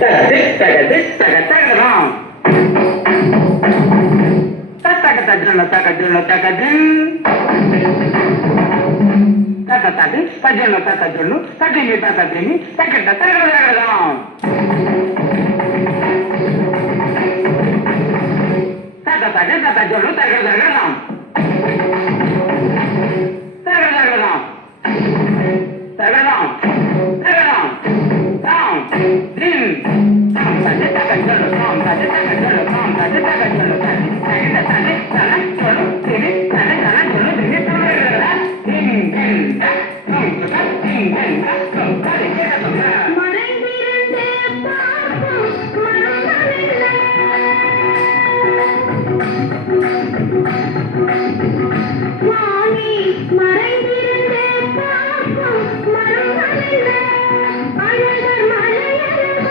தகது தகது தக தகலாம் தக தஜன தகஜன தகது தக தகு தஜன தகஜனு தகிமி தகதிமி தகட தகலாம் தக தகு தகஜனு தகதகலாம் தகதகலாம் தகலாம் தகலாம் தாம் தின் தாம் தஜ தகஜனு தாம் தஜ தகஜனு தாம் தஜ தகஜனு தகிட தஜ தன ஜனு தினி தன ஜன ஜனு தினி தகடல தின் தின் தக் கம் தக் தின் தின் தக் கம் தரி கேதம் மறைந்திருந்தே பார்க்கும் மனமறில்லை வாணி மறைந்திருந்தே பார்க்கும் மனமறில்லை அழகர் மலையழகு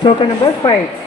Token number 5.